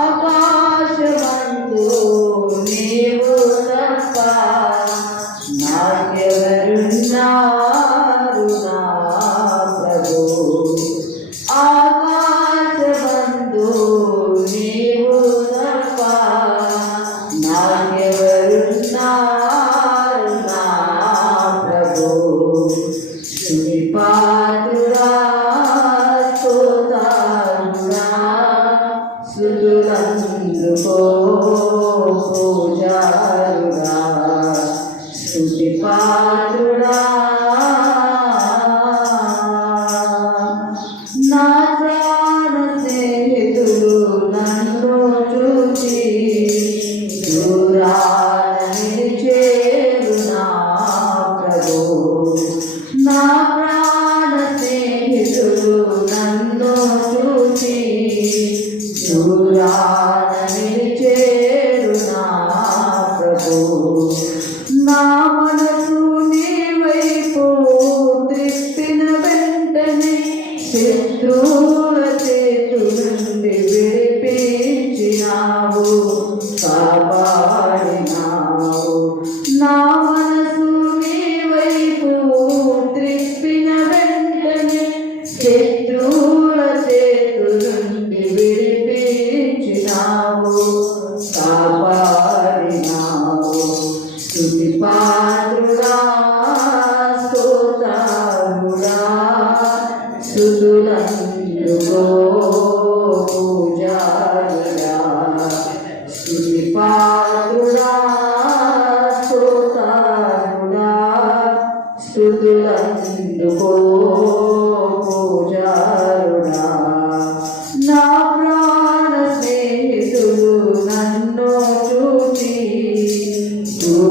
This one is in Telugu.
ఆకాశమందు నీవు తప్ప నాకెవరున్నారు నా ప్రభు. ఆకాశమందు నీవు తప్ప నాకెవరున్నారు నా ప్రభు. స్తుతిపాత్రుడా స్తుతాత్ముడా స్తుతులందుకో పూజారుడా. స్తుతిపాత్రుడా నా ప్రాణ స్నేహితులు నన్ను చూసి దూరాన నిలిచేరు నా ప్రభు. నా ప్రాణ స్నేహితులు నన్ను చూసి దూరాన నిలిచేరు